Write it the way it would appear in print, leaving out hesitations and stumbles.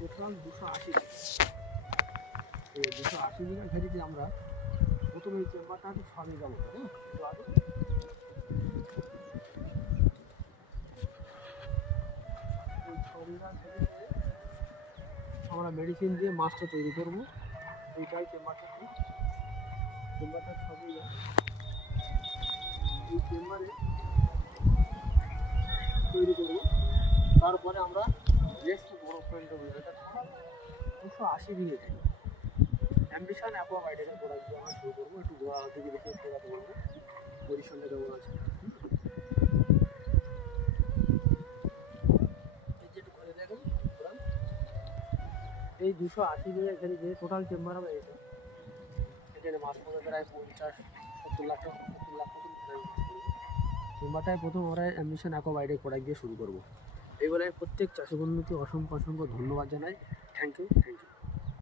Total 280 এই 280 বিঘা ভেরিতে আমরা প্রথমে এই চেম্বারটা একটু সরিয়ে যাবো, হ্যাঁ একটু আগে। এই সরিয়া ভেরিতে আমরা মেডিসিন দিয়ে মাছটা তৈরি করবো। এইটাই চেম্বারটা সরিয়ে যায়। এই চেম্বারে তৈরি করবো, তারপরে আমরা নেক্সট বড় পয়েন্টে বলবো। এটা 280 বিঘে অ্যাম্বিশন অ্যাকোয়া এটাকে প্রোডাক্ট দিয়ে আমরা শুরু করবো। একটু গোড়া দিকে দেখে প্রোডাক্ট বলবো পজিশনটা কেমন আছে। এই যে একটু ঘুরে দেখুন, এই 280 বিঘে এখানে যে টোটাল চেম্বার হবে এটা, এখানে মাছ পড়বে প্রায় 50-70 লাখ টাকা, 70 লাখ টাকা চেম্বারটায় প্রথম আমরা অ্যাম্বিশন অ্যাকোয়া প্রোডাক্ট দিয়ে শুরু করবো। এই বলে প্রত্যেক চাষি বন্ধুকে অসংখ্য ধন্যবাদ জানাই। Thank you.